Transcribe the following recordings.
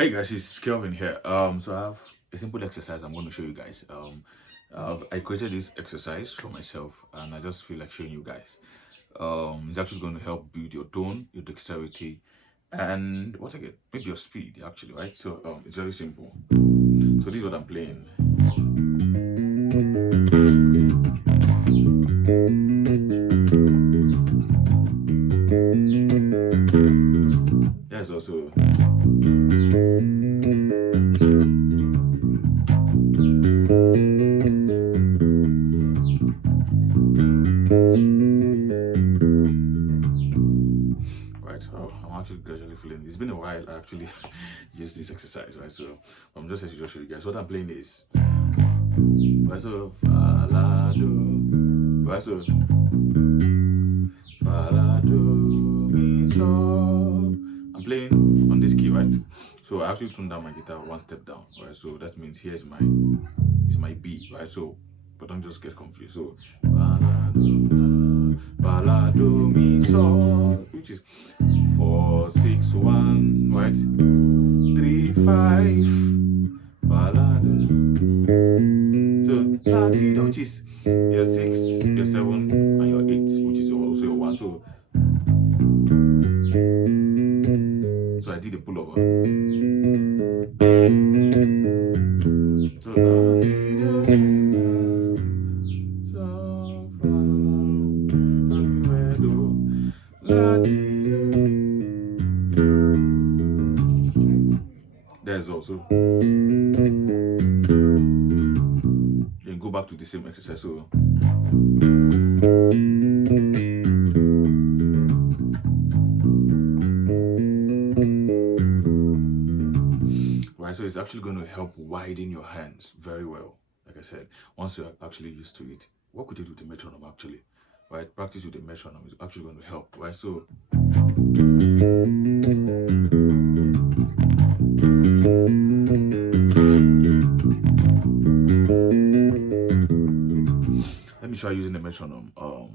Hey guys, it's Kelvin here. So I have a simple exercise I'm going to show you guys. I created this exercise for myself, and I just feel like showing you guys. It's actually going to help build your tone, your dexterity, and what again? Maybe your speed, actually, right? So it's very simple. So this is what I'm playing. There's also. Right, so I'm actually gradually feeling. It's been a while. I actually used this exercise, right? So I'm just here to just show you guys what I'm playing is. Right, so falado, right, so falado, mi sol. I'm playing on this key, right? So I actually turned down my guitar one step down, right? So that means here's my B, right? So but don't just get confused. So balado mi sol, which is 4 6 1, right? 3 5 balado. So latido, which is your 6, your 7, and your 8, which is also your 1. So I did a pullover. So there's also. Then go back to the same exercise. So right, so it's actually going to help widen your hands very well. Like I said, once you're actually used to it, work with it with the metronome actually. Right, practice with the metronome is actually going to help. Right, so let me try using the metronome. I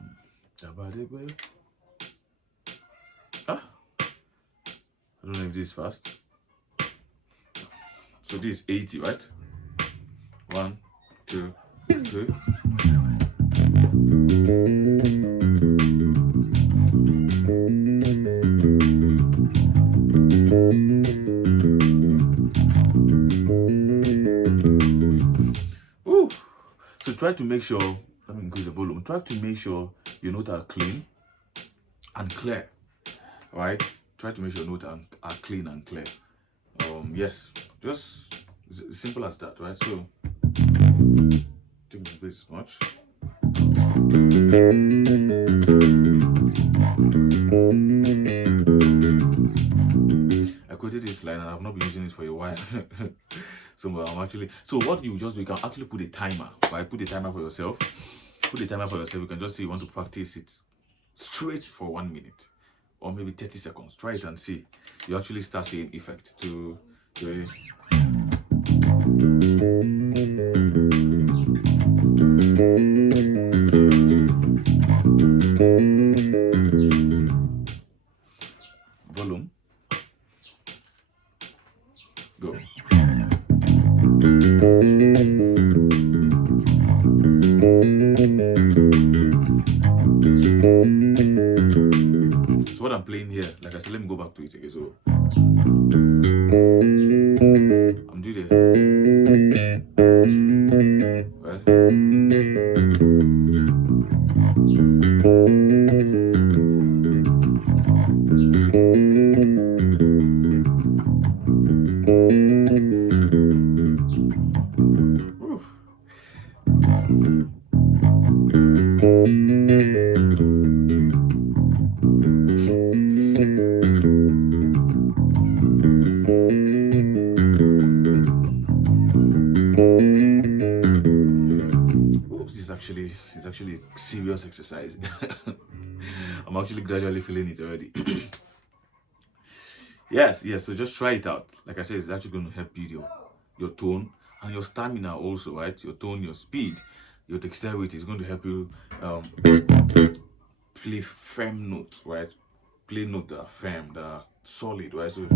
don't know if this is fast. So this is 80, right? 1 2 3. Ooh. So try to make sure, let me increase the volume. Try to make sure your notes are clean and clear. Right? Try to make sure your notes are clean and clear. Yes, just as simple as that, right? So think this much. I created this line and I've not been using it for a while. So I'm actually, so what you just do, you can actually put a timer, right? Put a timer for yourself. Put a timer for yourself. You can just say you want to practice it straight for 1 minute or maybe 30 seconds. Try it and see. You actually start seeing effect to volume. Go. So what I'm playing here, like I said, let me go back to it again. So I'm doing it, right? It's actually serious exercise. I'm actually gradually feeling it already. yes. So just try it out. Like I said, it's actually going to help build your tone and your stamina also, right? Your tone, your speed, your dexterity is going to help you play firm notes, right? Play notes that are firm, that are solid, right? So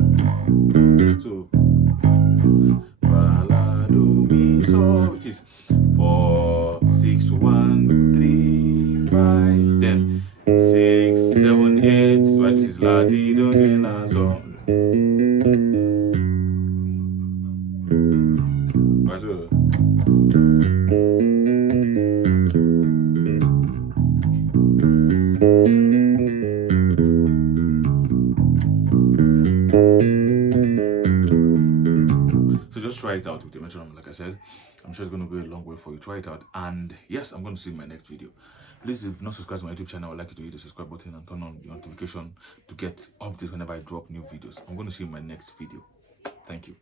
mi, so, which is 4, 6, 1, 3, 5, then 6, 7, 8, right, which is la, ti, do, di, la, so. Right, so. So just try it out with your metronome. Like I said, I'm sure it's going to go a long way for you. Try it out. And yes, I'm going to see you in my next video. Please, if you've not subscribed to my YouTube channel, I would like you to hit the subscribe button and turn on your notification to get updates whenever I drop new videos. I'm going to see you in my next video. Thank you.